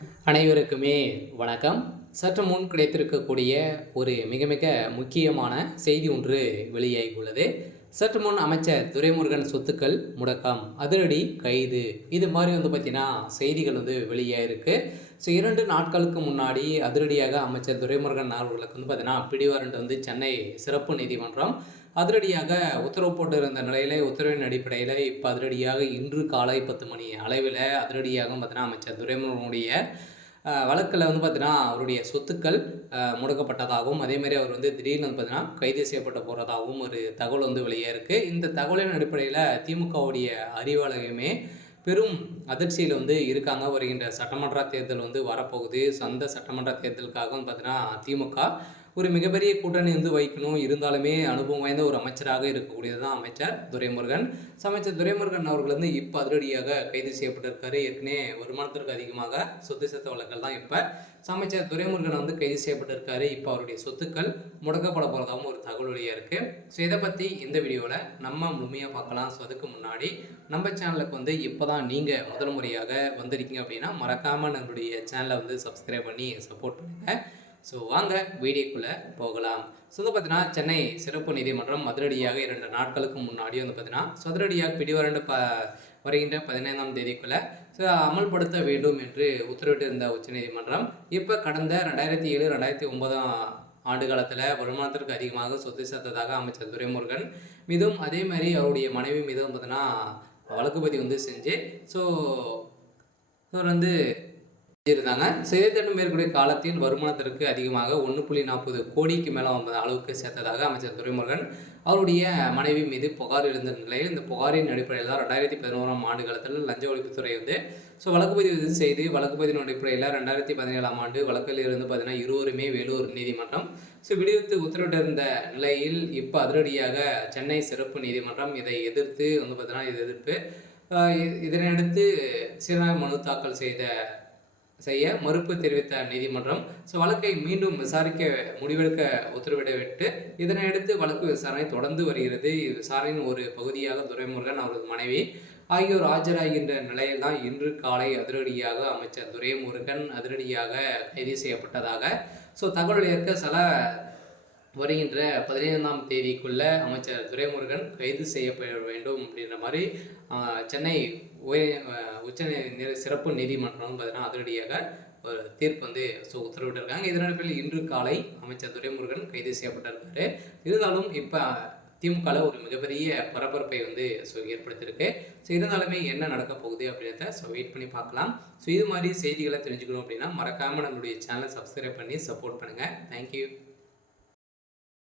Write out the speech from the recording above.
அனைவருக்குமே வணக்கம். சற்று முன் கிடைத்திருக்கக்கூடிய ஒரு மிக மிக முக்கியமான செய்தி ஒன்று வெளியாகியுள்ளது. சற்று முன் அமைச்சர் துரைமுருகன் சொத்துக்கள் முடக்கம், அதிரடி கைது, இது மாதிரி பார்த்தீங்கன்னா செய்திகள் வெளியாயிருக்கு. ஸோ 2 நாட்களுக்கு முன்னாடி அதிரடியாக அமைச்சர் துரைமுருகன் அவர்களுக்கு பார்த்தீங்கன்னா பிடிவாரண்ட் சென்னை சிறப்பு நீதிமன்றம் அதிரடியாக உத்தரவு போட்டிருந்த நிலையில உத்தரவின் அடிப்படையில் இப்போ அதிரடியாக இன்று காலை 10 மணி அளவில் அதிரடியாக பார்த்தீங்கன்னா அமைச்சர் துரைமுருகனுடைய வழக்கில் பார்த்தீங்கன்னா அவருடைய சொத்துக்கள் முடக்கப்பட்டதாகவும் அதேமாதிரி அவர் திடீர்னு பார்த்தீங்கன்னா கைது செய்யப்பட்டு போகிறதாகவும் ஒரு தகவல் வெளியே இருக்குது. இந்த தகவலின் அடிப்படையில் திமுகவுடைய அறிவாலயமே பெரும் அதிர்ச்சியில் இருக்காங்க. வருகின்ற சட்டமன்ற தேர்தல் வரப்போகுது. ஸோ அந்த சட்டமன்ற தேர்தலுக்காக பார்த்தீங்கன்னா திமுக ஒரு மிகப்பெரிய கூட்டணி வைக்கணும். இருந்தாலுமே அனுபவம் வாய்ந்த ஒரு அமைச்சராக இருக்கக்கூடியது தான் அமைச்சர் துரைமுருகன். அமைச்சர் துரைமுருகன் அவர்கள் இப்போ அதிரடியாக கைது செய்யப்பட்டிருக்காரு. ஏற்கனவே வருமானத்திற்கு அதிகமாக சொத்து சேர்த்த வழக்கல் தான் இப்போ அமைச்சர் துரைமுருகன் கைது செய்யப்பட்டிருக்காரு. இப்போ அவருடைய சொத்துக்கள் முடக்கப்பட போகிறதாகவும் ஒரு தகவல் வழியாக இருக்குது. ஸோ இதை பற்றி இந்த வீடியோவில் நம்ம முழுமையாக பார்க்கலாம். ஸோ அதுக்கு முன்னாடி நம்ம சேனலுக்கு இப்போ தான் நீங்கள் முதல் முறையாக வந்திருக்கீங்க அப்படின்னா மறக்காமல் நம்மளுடைய சேனலை சப்ஸ்கிரைப் பண்ணி சப்போர்ட் பண்ணுங்கள். ஸோ வாங்க வீடியோக்குள்ளே போகலாம். ஸோ பார்த்தீங்கன்னா சென்னை சிறப்பு நீதிமன்றம் அதிரடியாக 2 நாட்களுக்கு முன்னாடி பார்த்தீங்கன்னா அதிரடியாக பிடிவாரண்ட் வருகின்ற 15ஆம் தேதிக்குள்ளே அமல்படுத்த வேண்டும் என்று உத்தரவிட்டிருந்த உச்சநீதிமன்றம் இப்போ கடந்த 2007 2009 ஆண்டு காலத்தில் வருமானத்திற்கு அதிகமாக சொத்து சேர்த்ததாக அமைச்சர் துரைமுருகன் மீதும் அதே மாதிரி அவருடைய மனைவி மீதும் பார்த்தீங்கன்னா வழக்கு பதிவு செஞ்சு ஸோ இருந்தாங்க. செய்தித்தட்டும் மேற்கூடிய காலத்தில் வருமானத்திற்கு அதிகமாக 1.40 கோடிக்கு மேலே அளவுக்கு சேர்த்ததாக அமைச்சர் துரைமுருகன் அவருடைய மனைவி மீது புகார் எழுந்த நிலையில் இந்த புகாரின் அடிப்படையில் தான் 2011ஆம் ஆண்டு காலத்தில் லஞ்ச ஒழிப்புத்துறை வழக்கு பதிவு செய்து வழக்கு பதிவின் அடிப்படையில் 2017ஆம் ஆண்டு வழக்கில் இருந்து பார்த்தீங்கன்னா இருவருமே வேலூர் நீதிமன்றம் விடுவித்து உத்தரவிட்டிருந்த நிலையில் இப்போ அதிரடியாக சென்னை சிறப்பு நீதிமன்றம் இதை எதிர்த்து பார்த்தீங்கன்னா இது எதிர்ப்பு இதனையடுத்து சீராய்வு மனு தாக்கல் செய்ய மறுப்பு தெரிவித்த நீதிமன்றம் வழக்கை மீண்டும் விசாரிக்க முடிவெடுக்க உத்தரவிடவிட்டு இதனையடுத்து வழக்கு விசாரணை தொடர்ந்து வருகிறது. விசாரணையின் ஒரு பகுதியாக துரைமுருகன் அவரது மனைவி ஆகியோர் ஆஜராகின்ற நிலையில் தான் இன்று காலை அதிரடியாக அமைச்சர் துரைமுருகன் அதிரடியாக கைது செய்யப்பட்டதாக தகவல் ஏற்க சில வருகின்ற 15ஆம் தேதிக்குள்ள அமைச்சர் துரைமுருகன் கைது செய்யப்பட வேண்டும் அப்படின்ற மாதிரி சென்னை உச்ச சிறப்பு நீதிமன்றம் பார்த்தீங்கன்னா அதிரடியாக ஒரு தீர்ப்பு உத்தரவிட்டிருக்காங்க. இதன் இன்று காலை அமைச்சர் துரைமுருகன் கைது செய்யப்பட்டிருக்காரு. இருந்தாலும் இப்போ திமுகவில் ஒரு மிகப்பெரிய பரபரப்பை ஏற்படுத்தியிருக்கு. இருந்தாலுமே என்ன நடக்க போகுது அப்படின்றத வெயிட் பண்ணி பார்க்கலாம். இது மாதிரி செய்திகளை தெரிஞ்சுக்கணும் அப்படின்னா மறக்காமல் நம்மளுடைய சேனலை சப்ஸ்கிரைப் பண்ணி சப்போர்ட் பண்ணுங்கள். தேங்க்யூ.